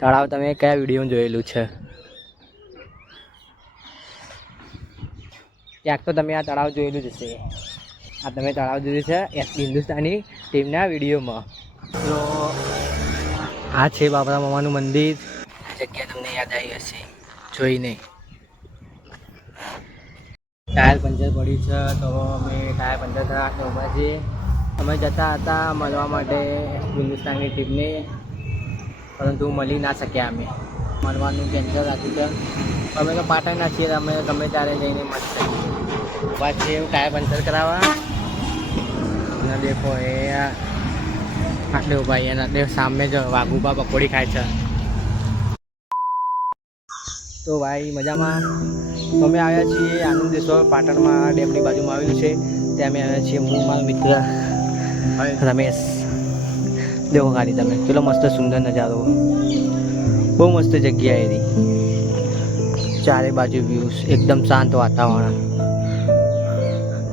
તળાવ તમે કયા વિડીયોમાં જોયેલું છે? ક્યાંક તો તમે આ તળાવ જોયેલું જ હશે. આ તમે તળાવ જોયું છે હિન્દુસ્તાની ટીમના વિડીયોમાં. તો આ છે બાબરા મામાનું મંદિર. આ જગ્યા તમને યાદ આવી હશે જોઈને. ટાયર પંચર પડ્યું છે તો અમે ટાયર પંચર કરાવવા ઊભા છીએ. અમે જતા હતા મળવા માટે હિન્દુસ્તાની ટીમને, પરંતુ મળી ના શક્યા. અમે મળવાનું કેન્સલ રાખ્યું છે. અમે તો પાટણના છીએ, અમે ગમે ત્યારે જઈને મળી શકીએ. ઊભા છીએ ટાયર પંચર કરાવવા. અને દેખો એ આટલે ઊભા એના એટલે સામે જ વાઘુબા પકોડી ખાય છે. તો ભાઈ મજામાં. તો અમે આવ્યા છીએ આનંદેશ્વર, પાટણમાં ડેમની બાજુમાં આવેલું છે. ત્યાં અમે આવ્યા છીએ. હું મારો મિત્ર રમેશ. દેખો ખાલી તમે કેટલો મસ્ત સુંદર નજારો, બહુ મસ્ત જગ્યા એની. ચારે બાજુ વ્યૂઝ, એકદમ શાંત વાતાવરણ,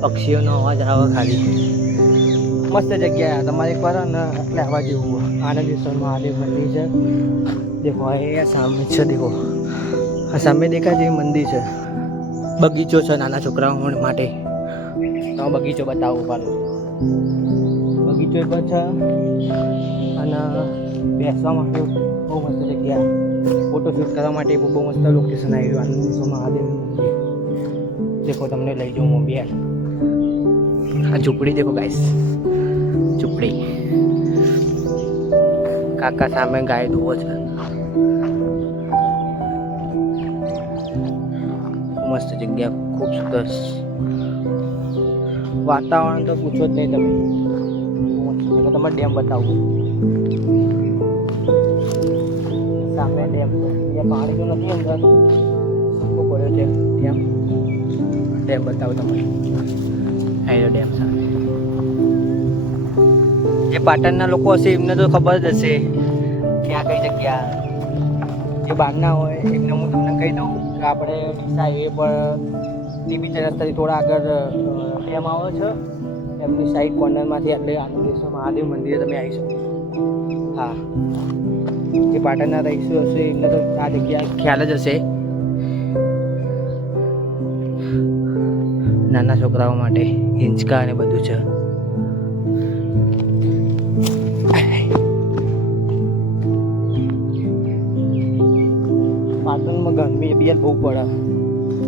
પક્ષીઓનો અવાજ આવે ખાલી. મસ્ત જગ્યા તમારે એક વાર ને એટલે આવવા જેવું. આનંદેશ્વર મહાદેવ મંદિર છે. દેખો એ સામે છે. દેખો આ સામે દેખાય છે મંદિર છે. બગીચો છે નાના છોકરાઓ માટે. તો બગીચો બતાવું પાછું. બગીચો પણ છે અને બેસવા માટે બહુ મસ્ત જગ્યા. ફોટોશૂટ કરવા માટે બહુ મસ્ત લોકેશન આવી રહ્યું આનંદેશ્વર મહાદેવનું મંદિર. દેખો તમને લઈ જાઉં મોબાઈલ. આ ઝૂંપડી દેખો ગાઈસ, ઝૂંપડી. કાકા સામે ગાય દોવો છે. મસ્ત જગ્યા, ખૂબ સરસ વાતાવરણ તો પૂછો જ નહીં તમે. તમારે ડેમ બતાવું. સામે ડેમ છે. ત્યાં પાણી તો નથી અંદર, સૂકો પડ્યો છે ડેમ. ડેમ બતાવું તમને. આવ્યો ડેમ સામે. જે પાટણના લોકો હશે એમને તો ખબર જ હશે કે આ કઈ જગ્યા. જે બહારના હોય એમને હું તમને કહી દઉં કે આપણે ડીસા હાઈવે પર ટીબી રસ્તાથી થોડા આગળ ડેમ આવે છે. એમની સાઈડ કોર્નરમાંથી એટલે આનંદેશ્વર મહાદેવ મંદિરે તમે આવી શકો. હા, જે પાટણના રહીશો હશે એમને તો આ જગ્યા ખ્યાલ જ હશે. નાના છોકરાઓ માટે હિંચકા અને બધું છે. પાટણમાં ગરમી બી બહુ પડે.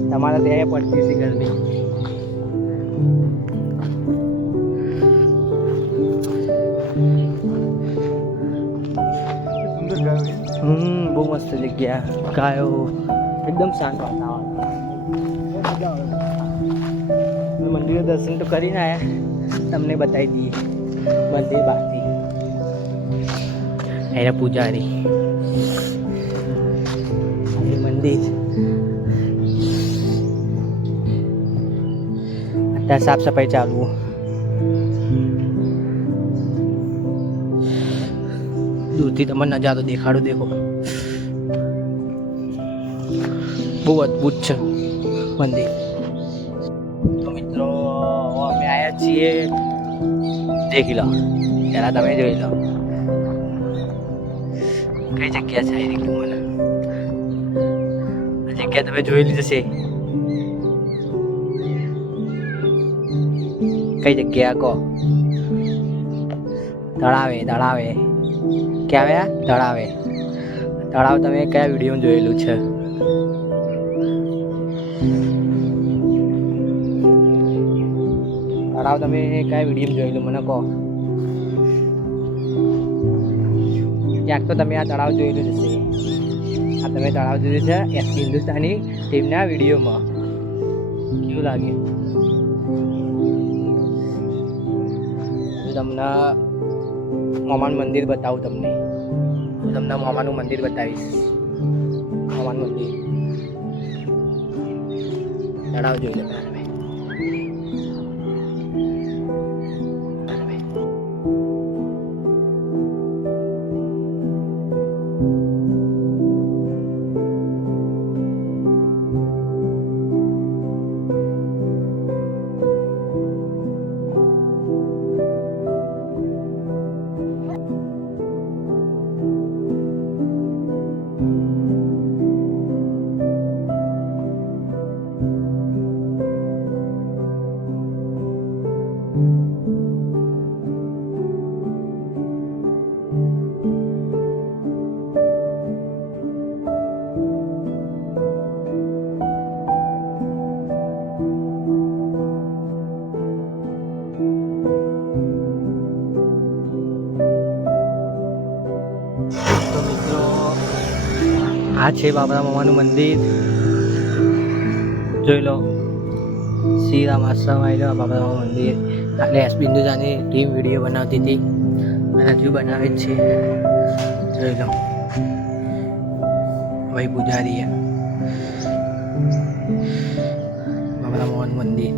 તમારે ત્યાં પડતી છે ગરમી. બહુ મસ્ત જગ્યા. ગાયો, એકદમ શાંત વાતાવરણ. મંદિરે દર્શન તો કરીને આવ્યા, તમને બતાવી દઈએ મંદિર બહારથી. અહીંયા પૂજારી મંદિર. અત્યારે સાફ સફાઈ ચાલુ. દૂરથી તમને નજારો દેખાડો. દેખો બહુ અદ્ભુત છે મંદિર. તો મિત્રો અમે આવ્યા છીએ. દેખી લો પહેલાં તમે જોઈ લો કઈ જગ્યા છે. આવી મને જગ્યા તમે જોયેલી જશે. કઈ જગ્યા કહો? તળાવે. તળાવે ક્યાં આવ્યા? તળાવે. તળાવ તમે કયા વિડીયોમાં જોયેલું છે? તળાવ તમે કયા વિડીયોમાં જોયેલું મને કહો. ક્યાંક તો તમે આ તળાવ જોયેલું જ હશે. આ તમે તળાવ જોયું છે હિન્દુસ્તાની ટીમના વિડીયોમાં. કેવું લાગે? તમને મામાનું મંદિર બતાવું. તમને મામાનું મંદિર બતાવીશ. મામાનું મંદિર. તળાવ જોઈ લો. મિત્રો આ છે બાબરા મામાનું મંદિર, જોઈ લો. શ્રીરામ આશ્રમ આવી લો બાબરા મામા મંદિર. એટલે એસ બિંદુજાની ટીમ વિડીયો બનાવતી હતી અને હજુ બનાવે જ છે, જોઈ લો. ભાઈ પૂજારી બાબરા મામાનું મંદિર.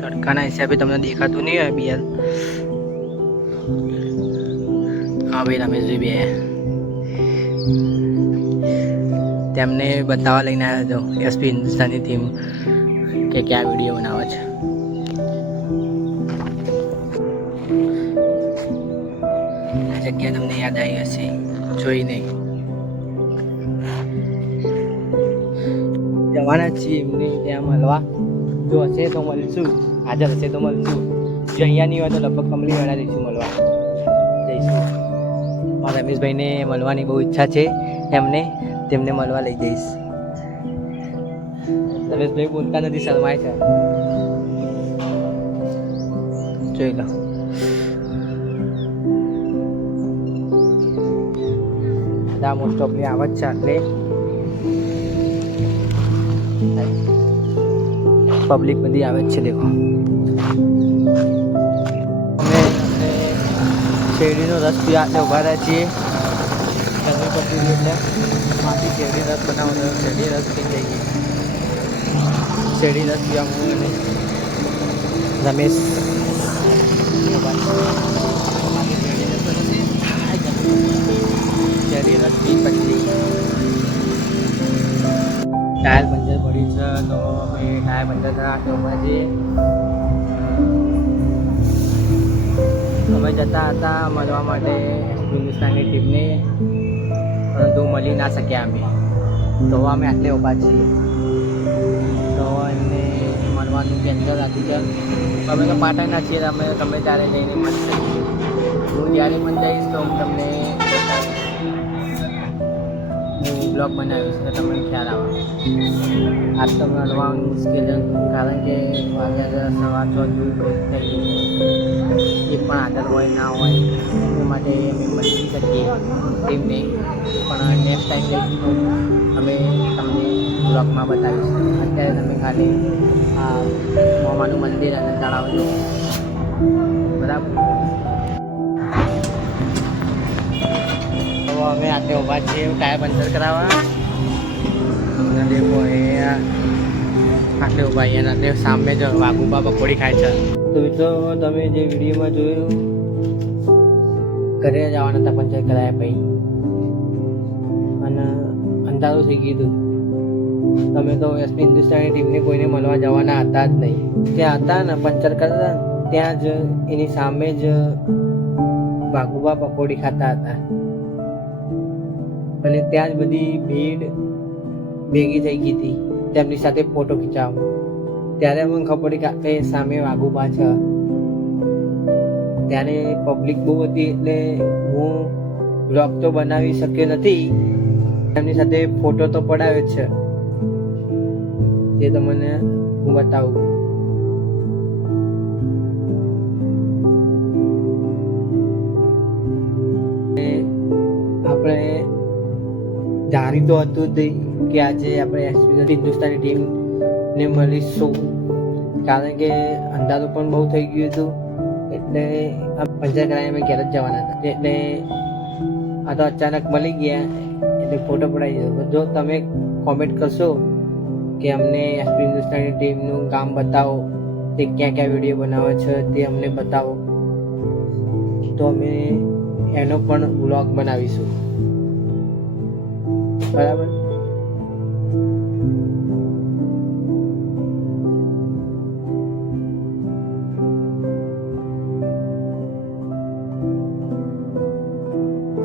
તડકાના હિસાબે તમને દેખાતું નહીં હોય બિયાર. હા ભાઈ રમેશભાઈ બે તેમને બતાવવા લઈને આવ્યો હતો એસપી હિન્દુસ્તાની ટીમ કે ક્યાં વિડીયો બનાવે છે. આ જગ્યા તમને યાદ આવી હશે, જોઈ નહીં. જવાના છીએ એમને ત્યાં મળવા. જો હશે તો મળશું, હાજર હશે તો મળશું. જો અહીંયા નહીં હોય તો લગભગ કમલી વાળા જઈશું મળવા, જઈશું. મારા રમેશભાઈને મળવાની બહુ ઈચ્છા છે, તેમને મળવા લઈ જઈશ. રમેશભાઈ બોલતા નથી, શરમાય છે, જોઈ લો. બધા મોસ્ટ ઓફલી આવત છે, એટલે પબ્લિક બધી આવે જ છે. દેખો અમે શેરડીનો રસ પીવા ઉભા રહ્યા છીએ. ગરમી પડતી એટલે માંથી શેરડી રસ બનાવવાનો. શેરડી રસ પી જઈએ. શેરડી રસ પીવા હું અને રમેશ શેરડી રસ પી પછી ટાયર પંચર પડી છે, તો અમે ટાયર પંચર કરાવવા ઉભા છીએ. અમે જતા હતા મળવા માટે હિન્દુસ્તાની ટીમને, પરંતુ મળી ના શક્યા અમે. તો અમે આટલે ઊભા છીએ. તો એમને મળવાનું કેન્સલ હતું છે. અમે તો પાટણના છીએ, અમે ગમે ત્યારે જઈને મળી શકીએ. હું જ્યારે પણ જઈશ તો હું તમને બ્લોગ બનાવીશ, તો તમને ખ્યાલ આવે. આજ તો મળવાનું મુશ્કેલ છે, કારણ કે વાગ્યા 6:15 જેવું થઈ ગયું. એક પણ આદર હોય ના હોય એ માટે અમે મળી શકીએ તેમને. પણ નેક્સ્ટ ટાઈમ જઈશું તો અમે તમને બ્લોગમાં બતાવીશું. અત્યારે તમે ખાલી આ મામાનું મંદિર અને તળાવ જો, બરાબર. તો અમે આટલે ઊભા છીએ ટાયર પંચર કરાવવા. તમને દેખો એ આટલે ઊભા છીએ અને આટલે સામે જ વાઘુબા પકોડી ખાય છે. તો મિત્રો તમે જે વિડીયોમાં જોયું, ઘરે જવાના હતા પંચર કરાયા પછી, અને અંધારું થઈ ગયું. તમે તો એસપી હિન્દુસ્તાની ટીમને કોઈને મળવા જવાના હતા જ નહીં. ત્યાં હતા ને પંચર કરતા, ત્યાં જ એની સામે જ વાઘુબા પકોડી ખાતા હતા, અને ત્યાં જ બધી ભીડ ભેગી થઈ ગઈ હતી તેમની સાથે ફોટો ખીચાવવા. ત્યારે મને ખબર પડી કે સામે વાઘુબા છે. ત્યારે પબ્લિક બહુ હતી એટલે હું બ્લોગ તો બનાવી શક્યો નથી. એમની સાથે ફોટો તો પડાવ્યો જ છે, તે તમને હું બતાવું. આપણે ધારી તો હતું જ કે આજે આપણે હિન્દુસ્તાની ટીમને મળીશું, કારણ કે અંધારું પણ બહુ થઈ ગયું હતું. એટલે પંચર કરાવી અમે ઘેર જ જવાના હતા, એટલે આ તો અચાનક મળી ગયા એટલે ફોટો પડાવી દીધો. જો તમે કોમેન્ટ કરશો કે અમને એસપી હિન્દુસ્તાની ટીમનું કામ બતાવો, તે ક્યાં ક્યાં વિડીયો બનાવે છે તે અમને બતાવો, તો અમે એનો પણ બ્લોગ બનાવીશું, બરાબર.